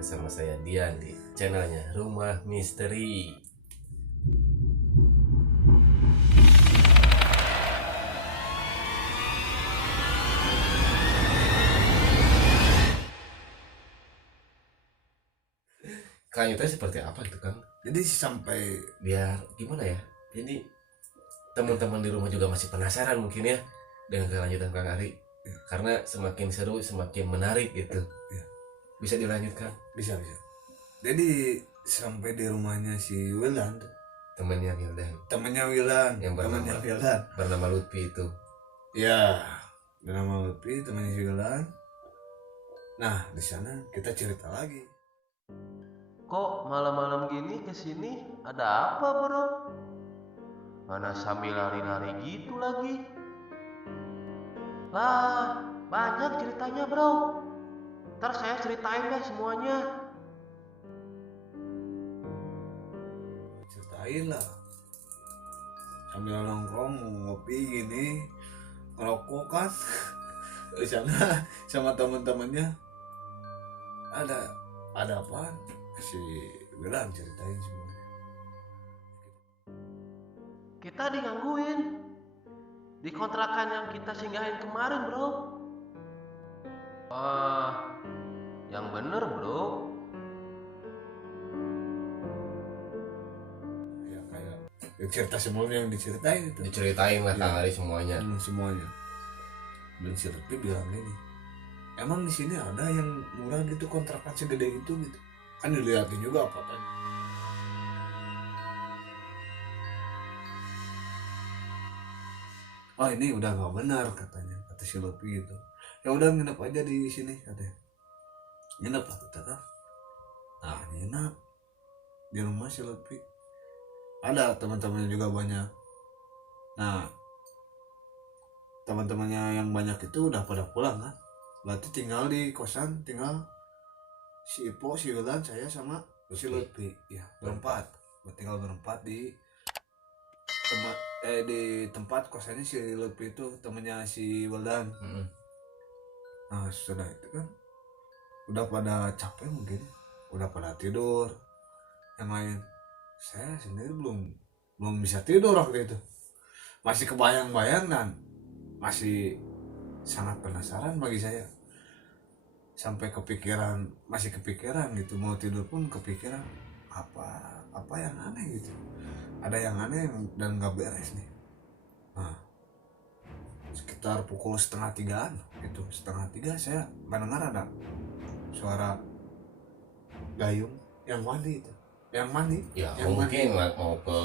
bersama saya Dian di channelnya Rumah Misteri. Kang itu seperti apa itu Kang? Jadi sampai Biar gimana ya? Jadi teman-teman di rumah juga masih penasaran mungkin ya dengan kelanjutan Kang Ari. Karena semakin seru, semakin menarik gitu. Ya. Bisa dilanjutkan? bisa. Jadi sampai di rumahnya si Wildan, Temannya Wildan temannya Wildan, yang bernama Lutfi itu. Ya, bernama Lutfi, temannya si Wildan. Nah, di sana kita cerita lagi. Kok malam-malam gini kesini ada apa bro? Mana sambil lari-lari gitu lagi? Lah, banyak ceritanya bro. Ntar saya ceritain deh semuanya. Ceritain lah. Sambil nongkrong ngopi gini, ngerokok kan. Di sana sama teman-temannya. Ada apaan? Si Wildan ceritain semuanya. Kita digangguin di kontrakan yang kita singgahin kemarin bro. Yang bener bro. Ya kayak cerita semuanya yang diceritain itu. Diceritain lah Kang Ya. Ari semuanya. Semuanya. Dan si Lutfi bilang gini, emang di sini ada yang murah gitu kontrakan segede itu gitu. Kan dilihatin juga apa tadi. Oh ini udah nggak benar katanya, kata si Lutfi gitu. Ya udah nginep aja di sini katanya. Nginep lah kita kan. Nah nginep di rumah si Lutfi. Ada teman-temannya juga banyak. Nah teman-temannya yang banyak itu udah pada pulang kan. Berarti tinggal di kosan, tinggal si Ipo, si Wildan, saya sama si Lutfi. Ya berempat. Tinggal berempat di tempat kosannya si Lutfi itu, temennya si Wildan. Nah sudah itu kan udah pada capek mungkin, udah pada tidur. Yang lain saya sendiri belum bisa tidur waktu itu, masih kebayang-bayang dan masih sangat penasaran bagi saya, sampai masih kepikiran gitu, mau tidur pun kepikiran apa yang aneh gitu, ada yang aneh dan nggak beres nih. Nah sekitar pukul 2:30 itu, 2:30 saya mendengar ada suara gayung yang mandi itu, Ya yang mungkin mau ke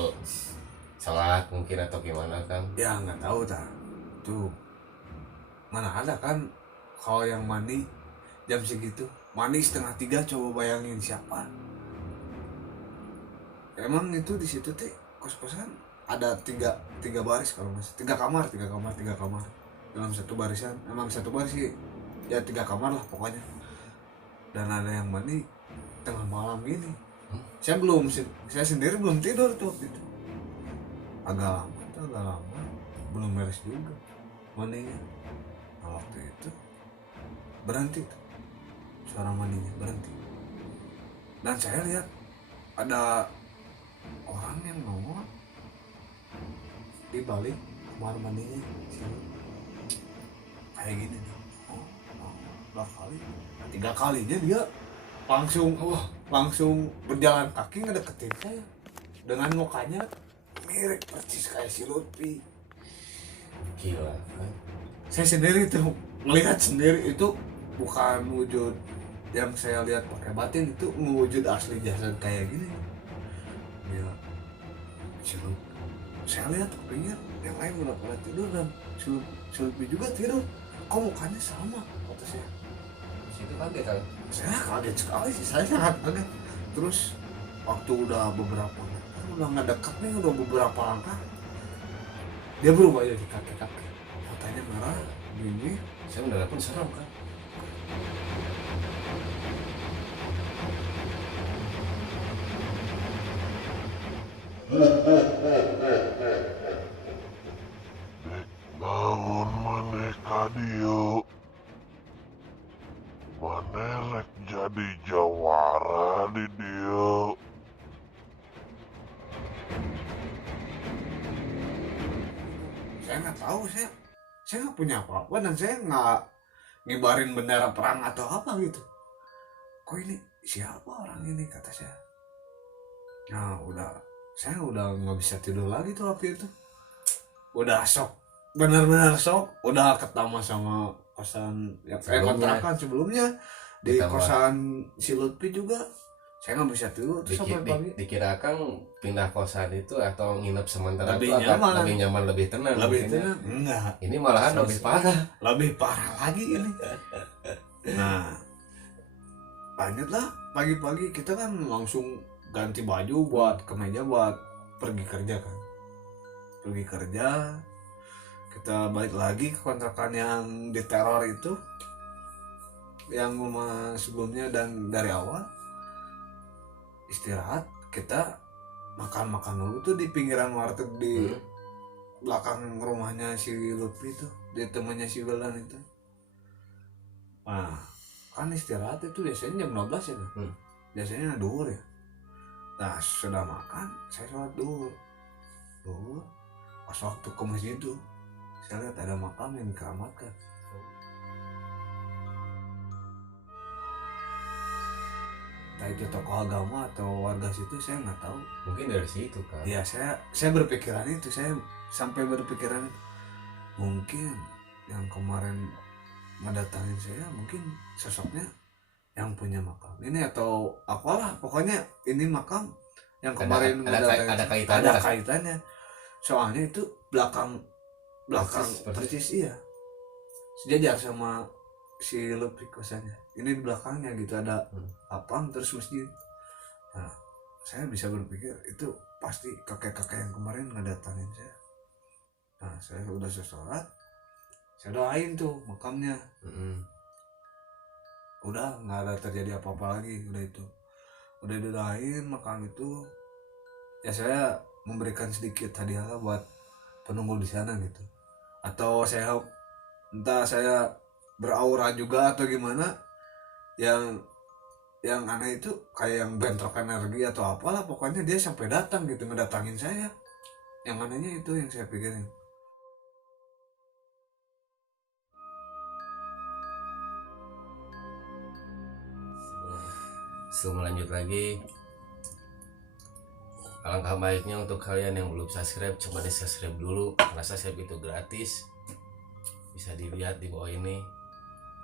salat mungkin atau gimana kan. Ya nggak tahu tuh mana ada kan kalau yang mandi jam segitu, mandi 2:30, coba bayangin siapa. Emang itu di situ teh kos-kosan ada tiga baris, kalau masih tiga kamar dalam satu barisan. Emang satu baris sih ya 3 kamar lah pokoknya. Dan ada yang mandi tengah malam gini. Saya sendiri belum tidur tuh gitu. Agak lama belum beres juga mandinya. Nah, waktu itu berhenti tuh, suara mandinya berhenti, dan saya lihat ada orang yang nongol di balik kamar mandinya sini. Kayak gini nih, dua kali, 3 kalinya dia langsung berjalan kaki ngedeketin saya dengan mukanya mirip persis kayak si Lutfi. Gila kan. Saya sendiri tuh melihat sendiri, itu bukan wujud yang saya lihat pakai batin, itu wujud asli jasad kayak gini. Ya, saya lihat pinggir yang lain udah pada tidur dan Sulpi juga tidur. Kok mukanya sama? Kata saya. Situ kaget kan. Saya kaget sekali sih, saya sangat kaget. Terus waktu udah beberapa meter, udah ngedekat nih, udah beberapa langkah, dia berubah jadi kakek-kakek, matanya merah gini. Saya mendengar pun serem kan. Bangun maneh kadieu. Maneh rek jadi jawara. tahu, saya nggak punya apa-apa dan saya nggak ngibarin bendera perang atau apa gitu. Kok ini siapa orang ini, kata saya. Nah saya udah nggak bisa tidur lagi tuh waktu itu. Udah shock, benar-benar shock. Udah ketama sama kosan ya, kontrakan sebelumnya di Ditambah. kosan si Lutfi juga. Saya nggak bisa tidur tuh sampai pagi. Dikira Kang pindah kosan itu atau nginep sementara Lebih itu nyaman. lebih nyaman, lebih tenang. Lebih mungkin ya. tenang, enggak. Ini malahan lebih parah. Lebih parah lagi ini. Nah, lanjutlah pagi-pagi kita kan langsung ganti baju buat kemeja buat pergi kerja kan. Pergi kerja, kita balik lagi ke kontrakan yang diteror itu, yang rumah sebelumnya, dan dari awal istirahat kita makan dulu tuh di pinggiran warteg di belakang rumahnya si Lutfi itu, di temannya si Belan itu. Nah, kan istirahat itu biasanya jam 12 ya kan? Biasanya duhur ya. Nah, sudah makan, saya sholat duhur. Pas waktu ke masjid itu, saya lihat ada makam yang dikeramatkan. Entah itu tokoh agama atau warga situ, saya nggak tahu. Mungkin dari situ kan. Ya, saya berpikiran itu, saya sampai berpikiran mungkin yang kemarin mendatangin saya mungkin sosoknya yang punya makam ini atau apalah, pokoknya ini makam yang kemarin ada kaitannya. ada kaitannya. Soalnya itu belakang persis iya, sejajar sama si Lutfi kosannya. Ini di belakangnya gitu ada lapang terus masjid. Nah, saya bisa berpikir itu pasti kakek-kakek yang kemarin ngedatangin saya. Nah, saya udah sholat, saya doain tuh makamnya. Udah nggak ada terjadi apa-apa lagi, udah didoain makam itu. Ya saya memberikan sedikit hadiah lah buat penunggu di sana gitu, atau entah saya beraura juga atau gimana, yang aneh itu kayak yang bentrok energi atau apalah, pokoknya dia sampai datang gitu ngedatangin saya. Yang anehnya itu yang saya pikirin. Sebelum lanjut lagi, alangkah baiknya untuk kalian yang belum subscribe, coba di subscribe dulu karena subscribe itu gratis. Bisa dilihat di bawah ini,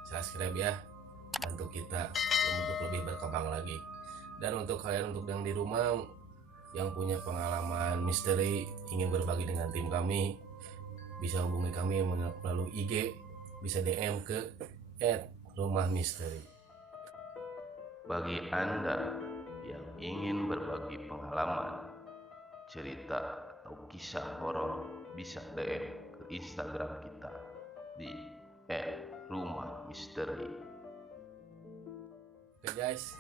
subscribe ya, bantu kita untuk lebih berkembang lagi. Dan untuk kalian yang di rumah yang punya pengalaman misteri, ingin berbagi dengan tim kami, bisa hubungi kami melalui IG, bisa DM ke @rumahmisteri. Bagi Anda yang ingin berbagi pengalaman, cerita atau kisah horor, bisa DM ke Instagram kita di @rumahmisteri. Oke guys,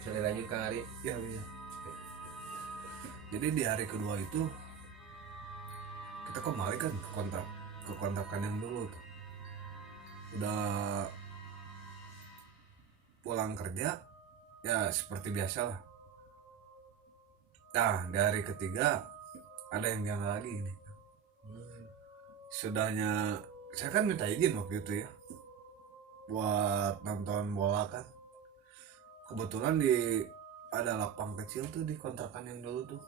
bisa lanjut Kang Ari. Ya. Jadi di hari kedua itu kita kembali kan ke kontrakan yang dulu tuh. Udah pulang kerja ya seperti biasa lah. Nah, di hari ketiga ada yang janggal lagi ini. Sudahnya saya kan minta izin waktu itu ya buat nonton bola kan. Kebetulan ada lapang kecil tuh di kontrakan yang dulu tuh,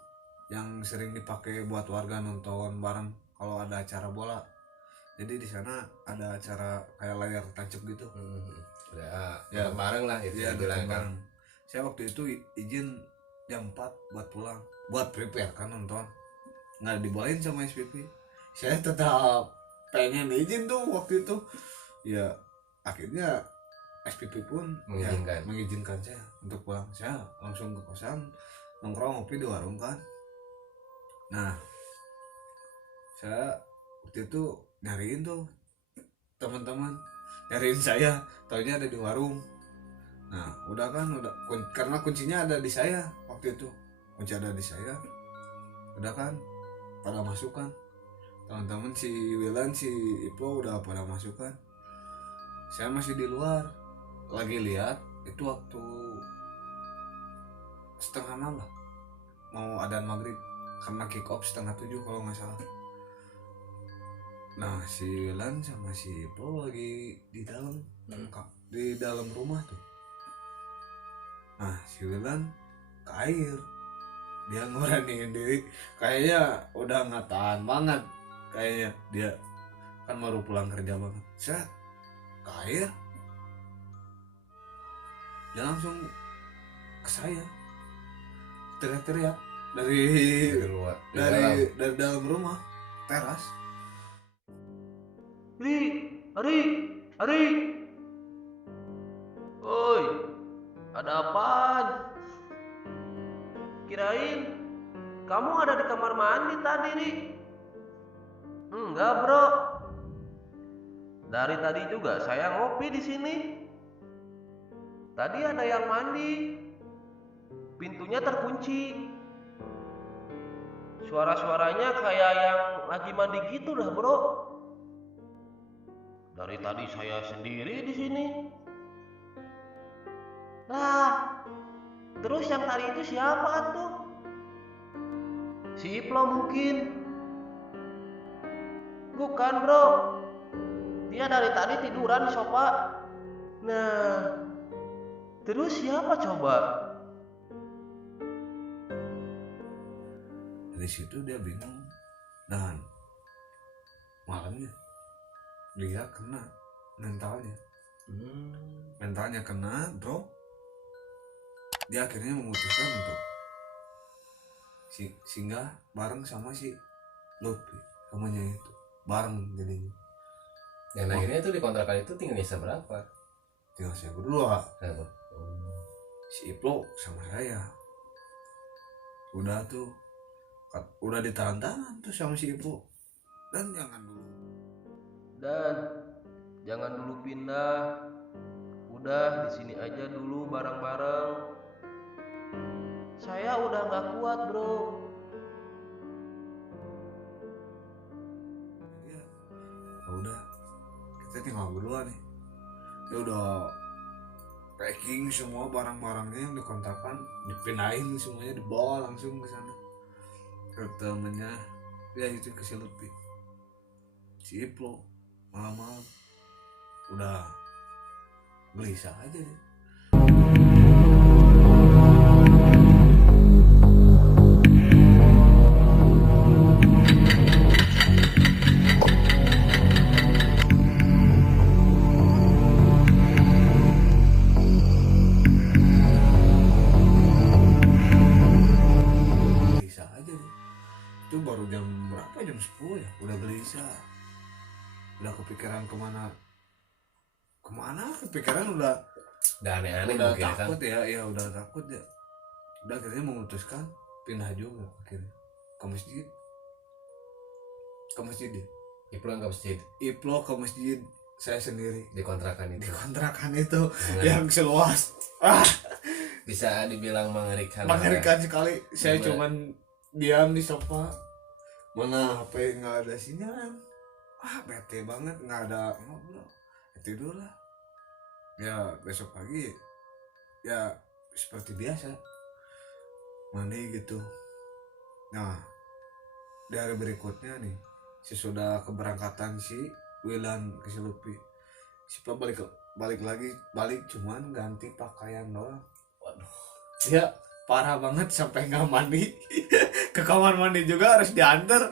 yang sering dipakai buat warga nonton bareng kalau ada acara bola. Jadi di sana ada acara kayak layar tancap gitu. Ya bareng lah itu ya, bilang kan. Saya waktu itu izin jam 4 buat pulang, buat prepare kan nonton. Nggak dibolehin sama SPP. Saya tetap pengen izin tuh waktu itu. Ya akhirnya SPP pun mengizinkan saya untuk pulang. Saya langsung ke kosan, nongkrong ngopi di warung kan. Nah, saya waktu itu nyariin tuh teman-teman, nyariin saya, taunya ada di warung. Nah, udah karena kuncinya ada di saya waktu itu, kunci ada di saya. Udah kan, pada masuk kan, teman-teman si Wilan, si Ipo udah pada masuk kan. Saya masih di luar, lagi lihat itu waktu 6:30 lah, mau adzan maghrib karena kick off 6:30 kalau nggak salah. Nah si Wilan sama si Iplo lagi di dalam di dalam rumah tuh. Nah si Wilan ke air, dia ngurangin diri, kayaknya udah nggak tahan banget, kayaknya dia kan baru pulang kerja banget, set ke air, dia langsung ke saya teriak-teriak dari Dari luar, di dalam. dari dalam rumah teras. Ari, oi, ada apaan? Kirain kamu ada di kamar mandi tadi, Ri. Enggak, bro. Dari tadi juga saya ngopi di sini. Tadi ada yang mandi, pintunya terkunci. Suara-suaranya kayak yang lagi mandi gitu dah, bro. Dari tadi saya sendiri di sini. Lah, terus yang tadi itu siapa tuh? Si Iplo mungkin. Bukan, bro. Dia dari tadi tiduran di sofa. Nah, terus siapa coba? Dari situ dia bingung, dan malamnya dia kena mentalnya kena, bro. Dia akhirnya memutuskan untuk singgah bareng sama si Lutfi, temannya itu, bareng jadinya. Dan akhirnya itu di kontrakan itu tinggal Nisa berapa? Tinggal saya berdua, Kenapa? si Iplo sama saya. Udah tuh, udah ditahan-tahan tuh sama si Iplo. Dan jangan dulu pindah. Udah di sini aja dulu bareng-bareng. Saya udah nggak kuat, bro. Ya udah, kita tinggal berdua nih. Ya udah packing semua barang-barangnya yang dikontrakan, dipindahin semuanya, dibawa langsung ke sana. Ke temennya, ya itu ke si Lutfi, si Iplo. Malam-malam udah gelisah aja deh. Itu baru jam berapa, jam 10 ya, udah gelisah, udah kepikiran kemana kepikiran udah aneh-aneh udah mungkin takut kan. ya udah takut ya. Udah akhirnya memutuskan pindah juga akhirnya ke masjid ya. Iplo ke masjid Iplo ke masjid, saya sendiri di kontrakan di itu. kontrakan itu yang seluas Bisa dibilang mengerikan sekali. Saya Bener. cuman diam di sofa, mana HP nggak ada sinyal, bete banget, nggak ada ngobrol, tidur lah. Ya besok pagi ya seperti biasa mandi gitu. Nah di hari berikutnya nih, sesudah keberangkatan si Wilan ke si Lutfi, si Pla balik cuman ganti pakaian doang. Waduh, Ya parah banget, sampai nggak mandi. Ke kamar mandi juga harus diantar.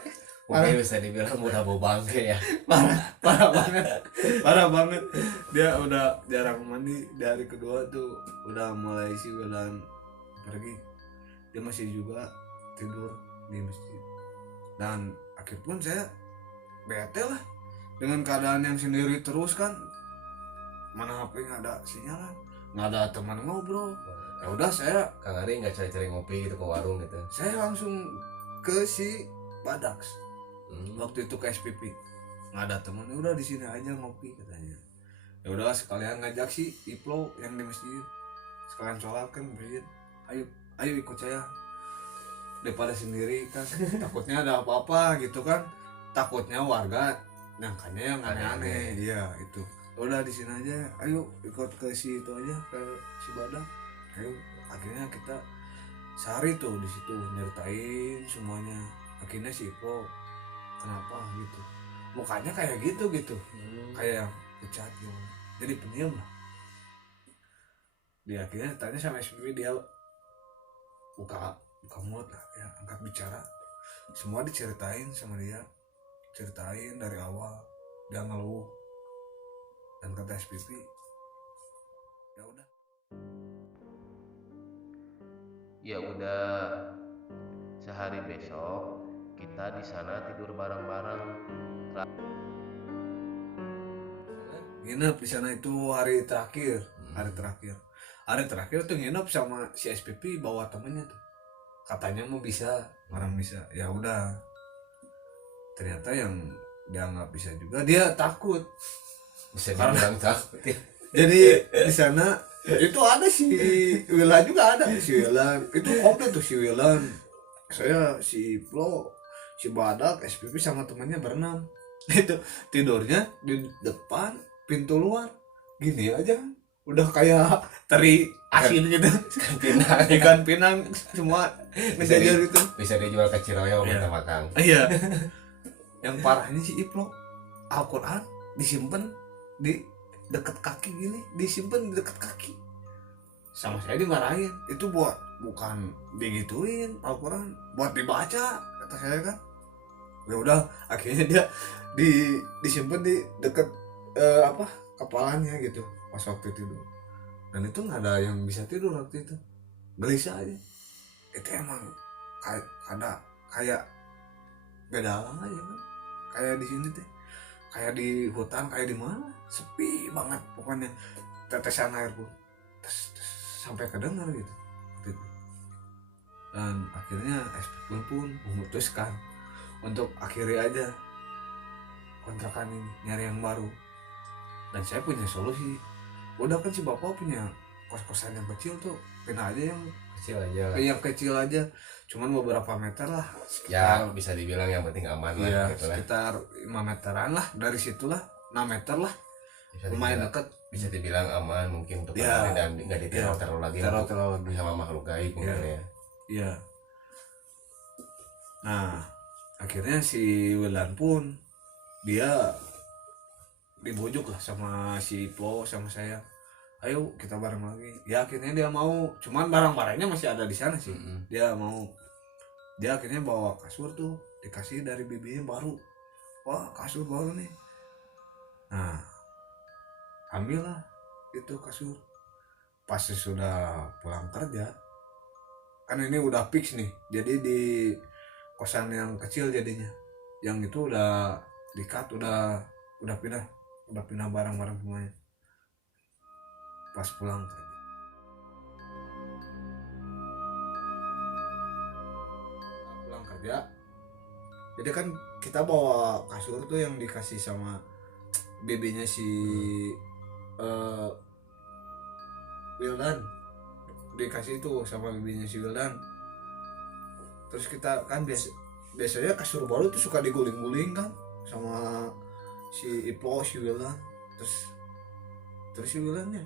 mungkin bisa dibilang udah bau bangke ya. parah banget. Dia udah jarang mandi. Di hari kedua tuh udah mulai si Wilan pergi, dia masih juga tidur di masjid. Dan akhir pun saya bete lah dengan keadaan yang sendiri terus kan, mana HP nggak ada sinyalan, nggak ada teman ngobrol. Ya udah, saya Kang Ari nggak cari-cari ngopi gitu ke warung gitu. saya langsung ke si Badaks. Waktu itu ke SPP, nggak ada temen, udah di sini aja ngopi katanya. Ya udah sekalian ngajak si Iplo yang di masjid, sekalian sholat kan masjid. Ayo ikut saya, daripada sendiri kan takutnya ada apa-apa gitu kan, takutnya warga nyangkanya yang aneh-aneh. Iya itu, udah di sini aja, ayo ikut ke si itu aja, ke si Badak. Ayo, akhirnya kita sehari tuh di situ nyeritain semuanya. Akhirnya si Iplo kenapa gitu, mukanya kayak gitu kayak yang pucat gitu, jadi pendiam lah. Dia akhirnya tanya sama SPP, dia buka mulut lah ya, angkat bicara, semua diceritain sama dia, ceritain dari awal dia ngeluh. Dan kata SPP, ya udah, Ya udah, sehari besok kita di sana tidur bareng-bareng. nginep di sana itu hari terakhir. Hari terakhir tuh nginep sama si SPP bawa temennya tuh, katanya mau bisa, orang bisa. Ya udah, ternyata yang dia nggak bisa juga, dia takut. Bisa Karena- dibilang takut ya. Jadi di sana itu ada si Wilan juga, ada si Wilan itu komplit tuh, si Wilan, saya, si Flo, si Badak, SPP sama temannya berenam. Itu tidurnya di depan pintu luar gini aja, udah kayak teri asin gitu. Ikan pinang semua Bisa bisa gitu. Bisa dijual ke Ciroyo Iya. minta makan. Iya. Yang parahnya si Iplo, Al-Quran disimpan di deket kaki gini, disimpan di deket kaki. Sama saya dimarahin, itu bukan digituin Al-Quran, buat dibaca kata saya kan. Ya udah, akhirnya dia disimpan di deket kepalanya gitu pas waktu tidur. Dan itu nggak ada yang bisa tidur waktu itu, gelisah aja. Itu emang kayak beda alam aja kan, kayak di sini teh, kayak di hutan, kayak di mana, sepi banget pokoknya, tetesan air pun sampai kedengar gitu. Dan akhirnya SPP pun memutuskan untuk akhiri aja kontrakan ini, nyari yang baru. Dan saya punya solusi, udah kan si bapak punya kos-kosan yang kecil tuh, pindah aja Kecil aja lah. yang kecil aja, cuman beberapa meter lah, Ya bisa dibilang yang penting aman lah iya, gitu lah. sekitar 5 meteran lah, dari situlah 6 meter lah, Bisa lumayan dibilang, deket. bisa dibilang aman mungkin untuk Ya. kemarin, dan nggak diteror-teror lagi Teror lagi. sama makhluk gaib mungkin ya. Iya. Nah, akhirnya si Wilan pun dia dibujuk lah sama si Po sama saya. Ayo kita bareng lagi. Ya akhirnya dia mau, cuman barang-barangnya masih ada di sana sih. Mm-mm. Dia mau. Dia akhirnya bawa kasur tuh, dikasih dari bibinya baru. Wah, kasur baru nih. Nah, ambillah itu kasur. Pas sudah pulang kerja, kan ini udah fix nih, jadi di kosan yang kecil jadinya, yang itu udah di-cut, udah pindah barang-barang semuanya. Pas pulang kerja, jadi kan kita bawa kasur tuh yang dikasih sama bibinya si Wildan, dikasih itu sama bibinya si Wildan. Terus kita kan biasanya kasur baru tuh suka diguling-guling kan sama si Ipo, si Wildan. Terus si Wildannya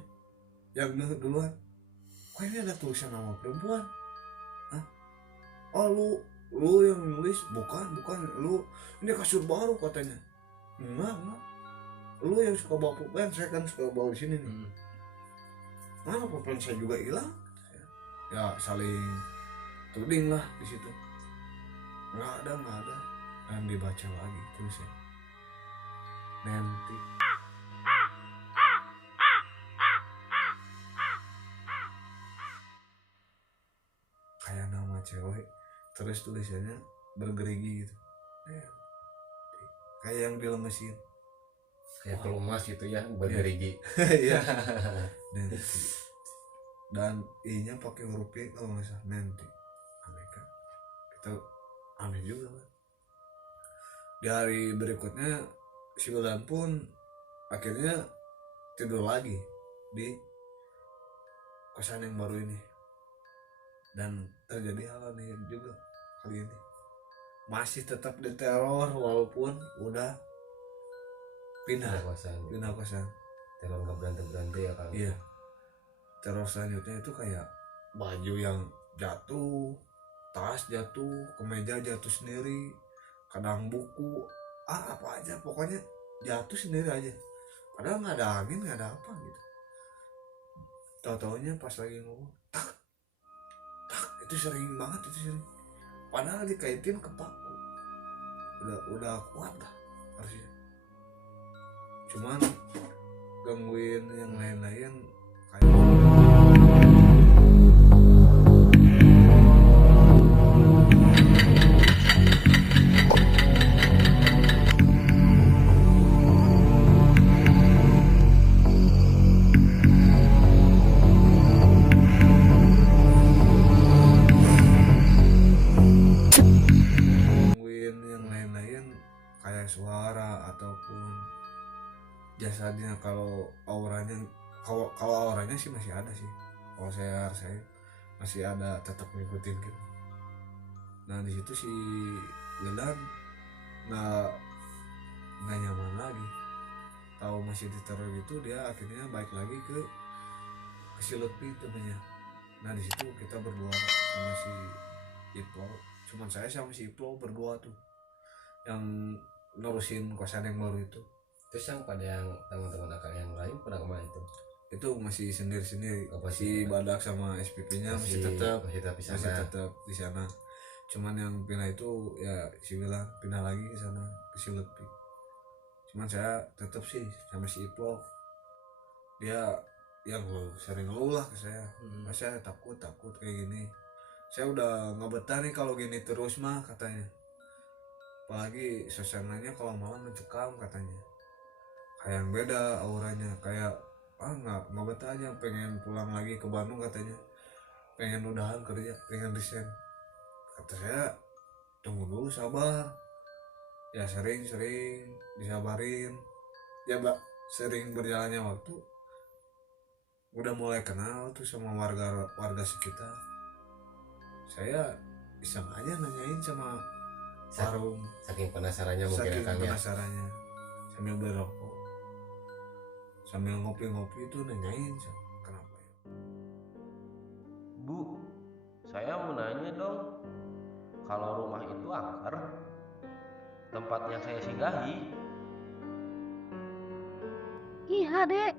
yang duluan, kok ini ada tulisan nama perempuan? Hah? Oh lu yang nulis? Bukan lu, ini kasur baru katanya. Enggak, lu yang suka bawa pulpen, saya kan suka bawa di sini nih. Mana pulpen saya juga hilang. Ya saling tuding lah di situ. Nggak ada. Dan dibaca lagi tulisnya, nanti. Kayak nama cewek, terus tulisannya bergerigi gitu. Kayak yang dilemesin. Kayak kelumas gitu ya, bergerigi. Iya. Nanti. Dan i-nya pakai huruf P kalau nggak salah, nanti. Aneh kan? Kita aneh juga kan. Di hari berikutnya si Wildan pun akhirnya tidur lagi di kosan yang baru ini. Dan terjadi hal aneh juga kali ini. Masih tetap diteror walaupun udah pindah kosan. Teror nggak berhenti ya kan. Iya. Teror selanjutnya itu kayak baju yang jatuh, tas jatuh, kemeja jatuh sendiri, kadang buku apa aja pokoknya jatuh sendiri aja, padahal nggak ada angin nggak ada apa gitu. Tahu-taunya pas lagi ngomong tak tak, itu sering banget, itu sering, padahal dikaitin ke paku udah kuat lah harusnya, cuman gangguin yang lain-lain kayak suara ataupun jasadnya. Kalau auranya sih masih ada sih, kalau saya rasain masih ada, tetap ngikutin gitu. Nah di situ si Gelan nggak nyaman lagi, tahu masih diteror gitu, dia akhirnya balik lagi ke si Lutfi temennya. Nah di situ kita berdua sama si Iplo, cuman saya sama si Iplo berdua tuh yang nerusin kosan yang baru itu. Terus yang pada yang teman-teman akak yang lain pada kemana itu masih sendiri-sendiri. Si Badak sama SPP-nya masih tetap di sana. Cuman yang pindah itu ya si bilang pindah lagi ke sana ke si Lutfi. Cuman saya tetap sih sama si Iplo, dia yang sering ngeluh lah ke saya. Saya takut kayak gini, saya udah nggak betah nih kalau gini terus mah katanya, apalagi suasananya kalau malam mencekam katanya, kayak yang beda auranya, kayak nggak betah aja, pengen pulang lagi ke Bandung katanya, pengen udahan kerja, pengen resign. Kata saya tunggu dulu, sabar ya, sering disabarin ya mbak. Sering berjalannya waktu udah mulai kenal tuh sama warga sekitar. Saya iseng aja nanyain sama warung, saking penasarannya mungkin saking kan penasarannya, sambil berokok sambil ngopi-ngopi itu nanyain kenapa ya. Bu, saya mau nanya dong, kalau rumah itu angker, tempat yang saya singgahi. Iya dek,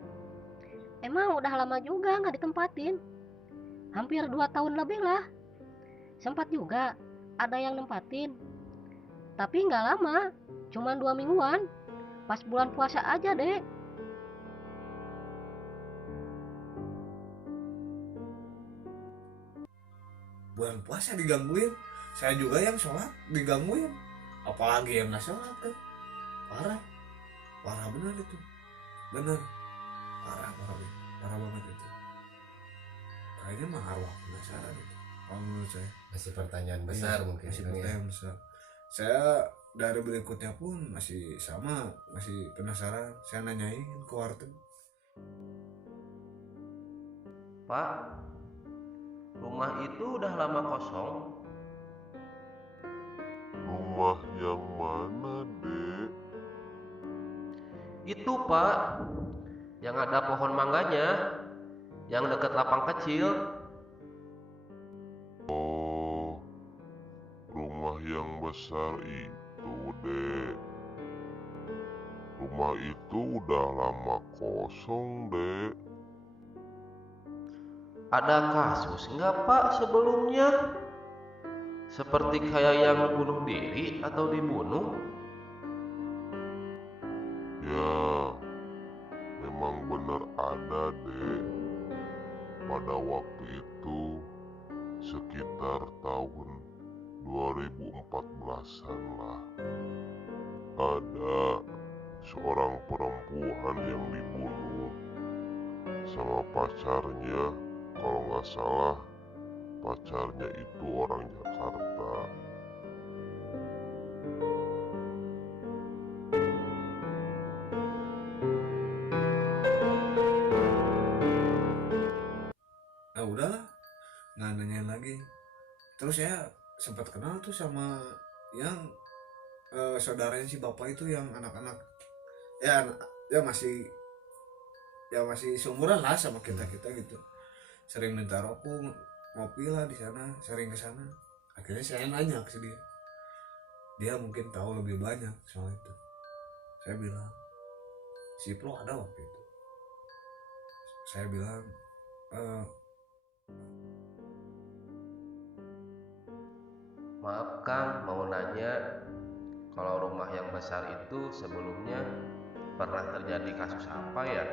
emang udah lama juga nggak ditempatin, hampir 2 tahun lebih lah. Sempat juga ada yang nempatin, tapi nggak lama, cuma 2 mingguan, pas bulan puasa aja dek. Bulan puasa digangguin, saya juga yang sholat digangguin, apalagi yang nggak sholat kan. Parah bener itu, bener parah banget itu. Kayaknya mah arwah penasaran itu kalau menurut saya. masih pertanyaan besar mungkin. Masih pertanyaan besar. Saya dari berikutnya pun masih sama, masih penasaran. Saya nanyain ke warteg, Pak, rumah itu udah lama kosong. Rumah yang mana, Dek? Itu Pak, yang ada pohon mangganya, yang dekat lapang kecil. Oh, rumah yang besar itu, Dek. Rumah itu udah lama kosong, Dek. Ada kasus nggak Pak sebelumnya? Seperti kayak yang bunuh diri atau dibunuh? Ya, memang benar ada, Dek. Pada waktu itu sekitar tahun 2014-an lah. Ada seorang perempuan yang dibunuh sama pacarnya. Kalau nggak salah, pacarnya itu orang Jakarta. nah udahlah nggak nanyain lagi. Terus saya sempat kenal tuh sama yang saudaranya si bapak itu, yang anak-anak ya masih seumuran lah sama kita gitu, sering minta rokok, ngopi lah di sana, sering ke sana. Akhirnya saya nanya ke dia, dia mungkin tahu lebih banyak soal itu. Saya bilang, si Pro ada waktu itu. Saya bilang, Maaf Kang, mau nanya, kalau rumah yang besar itu sebelumnya pernah terjadi kasus apa ya?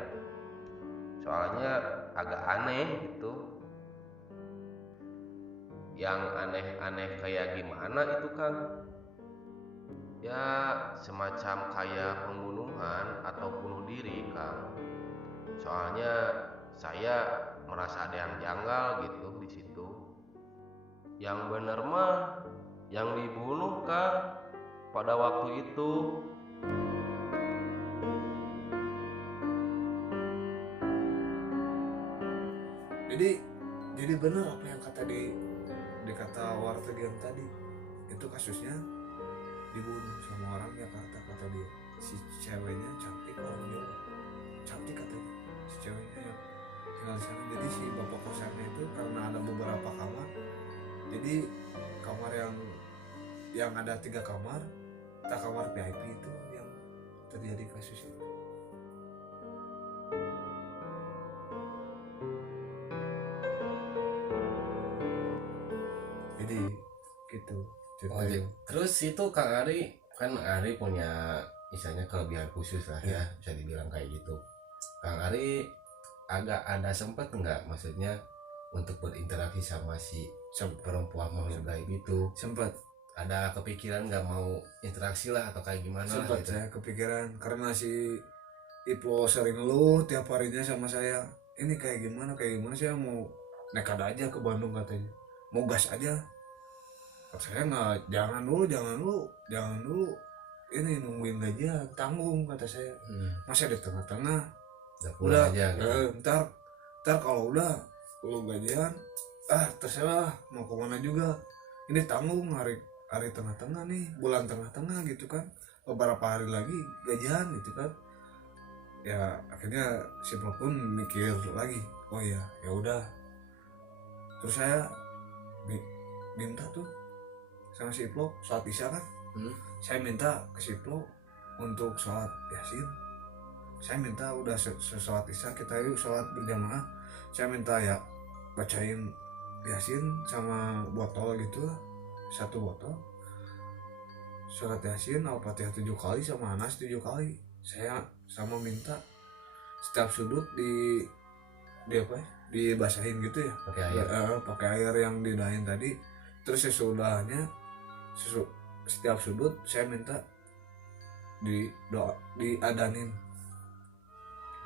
Soalnya agak aneh gitu. Yang aneh-aneh kayak gimana itu Kang? Ya semacam kayak pembunuhan atau bunuh diri Kang. Soalnya saya merasa ada yang janggal gitu di situ. Yang bener mah yang dibunuh Kang pada waktu itu. jadi benar apa yang kata dikata warteg yang tadi. Itu kasusnya dibunuh sama orang Jakarta, kata dia. Si ceweknya cantik, orang Jawa, cantik katanya si ceweknya yang tinggal di sana. Jadi si bapak kosannya itu karena ada beberapa kamar, jadi kamar yang ada 3 kamar, kamar VIP itu yang terjadi kasus itu. Jadi gitu ceritanya. Terus itu Kang Ari, kan Ari punya misalnya kelebihan khusus lah ya, bisa dibilang kayak gitu. Kang Ari agak ada sempat nggak, maksudnya untuk berinteraksi sama si perempuan makhluk gaib itu? Sempat Ada kepikiran nggak mau interaksi lah atau kayak gimana? sempat gitu? saya kepikiran karena si Ipo sering ngeluh tiap harinya sama saya, ini kayak gimana saya mau nekat aja ke Bandung katanya, mau gas aja. Kata saya nggak, jangan dulu, ini nungguin gajian tanggung, kata saya. Masa di tengah-tengah Udah udah aja gitu. ntar kalau udah lu gajian terserah mau kemana juga, ini tanggung hari tengah-tengah nih, bulan tengah-tengah gitu kan, beberapa hari lagi gajian gitu kan. Ya akhirnya si Pro pun mikir lagi, oh ya udah. Terus saya minta tuh sama si Pro sholat isya kan. Saya minta ke si Pro untuk sholat yasin. Saya minta udah sholat isya, kita yuk sholat berjamaah. Saya minta ya bacain yasin sama botol gitu lah, 1 botol sholat yasin, Al-Fatihah 7 kali sama Anas 7 kali. Saya sama minta setiap sudut di apa ya, dibasahin gitu ya, pakai air yang didahin tadi. Terus sesudahnya setiap sudut saya minta diadanin,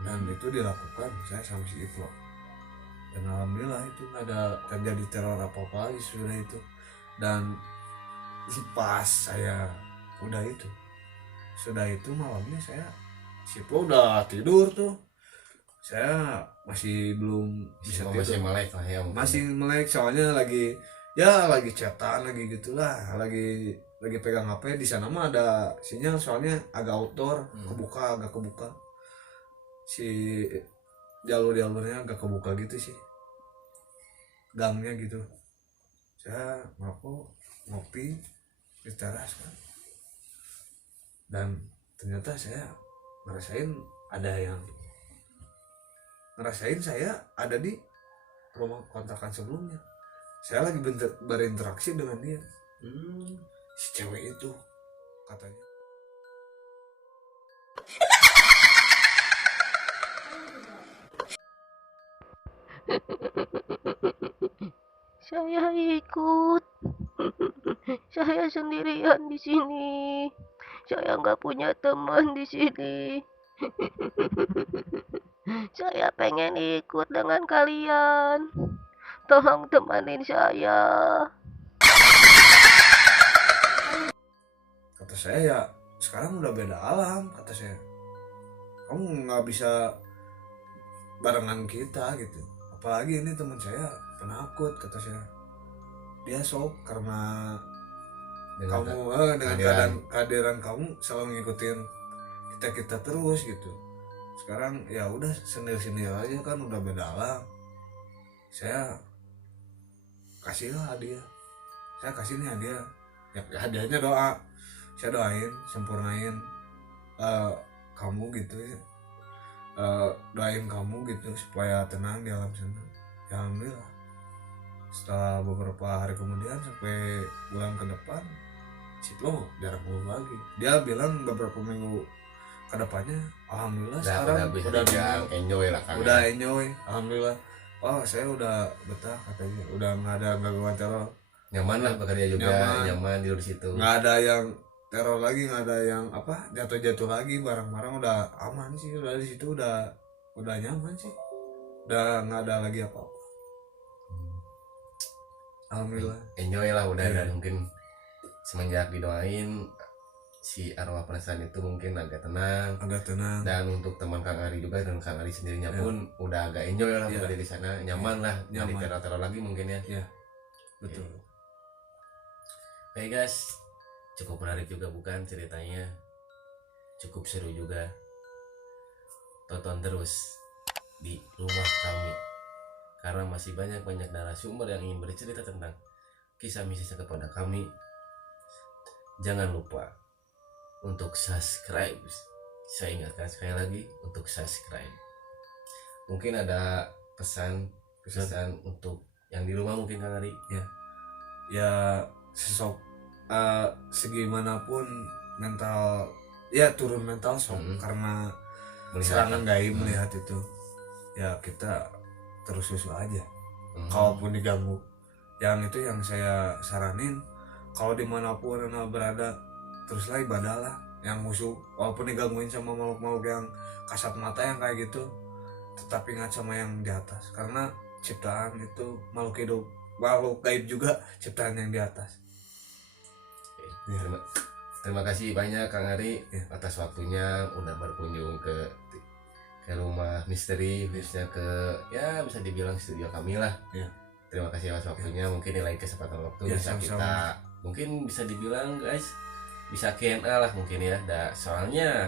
dan itu dilakukan saya sama si Iplo. Dan alhamdulillah itu nggak ada terjadi teror apa-apa lagi sudah itu. Dan pas saya sudah itu malamnya saya si Iplo udah tidur tuh, saya masih belum bisa tidur, masih melek lah ya, mungkin. masih melek soalnya lagi chatan lagi gitulah, lagi pegang HP. Di sana mah ada sinyal soalnya agak outdoor, agak kebuka si jalurnya, agak kebuka gitu sih gangnya gitu. Saya ngopi di teras kan, dan ternyata saya ngerasain saya ada di rumah kontrakan sebelumnya. Saya lagi berinteraksi dengan dia, si cewek itu katanya. Saya ikut. Saya sendirian di sini. Saya nggak punya teman di sini. Saya pengen ikut dengan kalian. Tolong temanin saya. Kata saya, ya sekarang udah beda alam, kata saya. Kamu nggak bisa barengan kita gitu. Apalagi ini teman saya penakut, kata saya. Dia shock karena kamu dengan kehadiran kamu selalu ngikutin kita terus gitu. Sekarang ya udah sendiri aja kan, udah beda alam. Saya kasih nih hadiah ya hadiahnya doa. Saya doain sempurnain kamu gitu ya, doain kamu gitu supaya tenang di alam sana. Ya alhamdulillah setelah beberapa hari kemudian sampai bulan ke depan si Plo jarang ngomong lagi. Dia bilang beberapa minggu ke depannya alhamdulillah sekarang bisa udah dibilang enjoy lah kan. udah enjoy alhamdulillah. Oh saya udah betah katanya, udah nggak ada gangguan teror, Nyaman lah bekerja juga, Nyaman. nyaman tidur di situ. nggak ada yang teror lagi, nggak ada yang apa jatuh-jatuh lagi, barang-barang udah aman sih, udah di situ udah nyaman sih, udah nggak ada lagi apa-apa alhamdulillah. Enjoy lah udah. Iya. Dan mungkin semenjak didoain si arwah penasaran itu mungkin agak tenang. Agak tenang. Dan untuk teman Kang Ari juga dan Kang Ari sendirinya Ya. pun udah agak enjoy lah Ya. bekerja di sana, nyaman lah, nggak Nyaman. diteror-teror lagi mungkin ya. Betul. Oke guys, cukup menarik juga bukan ceritanya, cukup seru juga. Tonton terus di rumah kami karena masih banyak narasumber yang ingin bercerita tentang kisah mistisnya kepada kami. Jangan lupa untuk subscribe. Saya ingatkan sekali lagi untuk subscribe. Mungkin ada pesan untuk yang di rumah mungkin Kang Ari. Ya sesok segimanapun mental ya turun mental sok karena serangan gaib melihat itu, ya kita terus susu aja. Kalaupun diganggu, yang itu yang saya saranin, kalau dimanapun anda berada teruslah ibadah lah yang musuh, walaupun digangguin sama makhluk-makhluk yang kasat mata yang kayak gitu, tetap ingat sama yang di atas, karena ciptaan itu makhluk hidup, makhluk gaib juga ciptaan yang di atas. Ya. Terima kasih banyak Kang Ari Ya. atas waktunya udah berkunjung ke rumah misteri, khususnya ke ya bisa dibilang studio kami lah. Ya. Terima kasih atas waktunya. Mungkin nilai kesempatan waktu Ya, bisa sama-sama. kita mungkin bisa dibilang guys bisa Q&A lah mungkin ya. Soalnya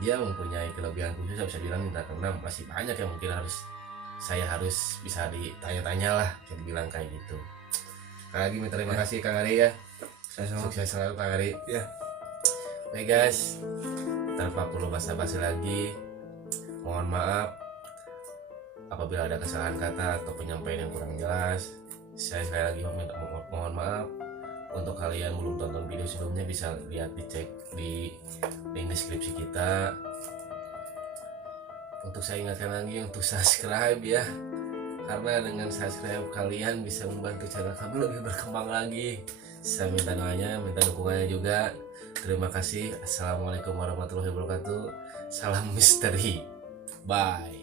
dia mempunyai kelebihan khusus, saya bisa bilang indra keenam masih banyak yang mungkin saya harus bisa ditanya-tanya lah, bisa dibilang kayak gitu. Sekali lagi terima Ya. kasih Kang Ari ya. Saya sama. Sukses selalu Kang Ari. Ya. Oke guys, tanpa perlu basa-basi lagi, mohon maaf apabila ada kesalahan kata atau penyampaian yang kurang jelas. Saya sekali lagi mohon maaf. Untuk kalian belum tonton video sebelumnya bisa lihat dicek di link deskripsi kita. Untuk saya ingatkan lagi untuk subscribe ya, karena dengan subscribe kalian bisa membantu channel kami lebih berkembang lagi. Saya minta doanya, minta dukungannya juga. Terima kasih. Assalamualaikum warahmatullahi wabarakatuh. Salam misteri. Bye.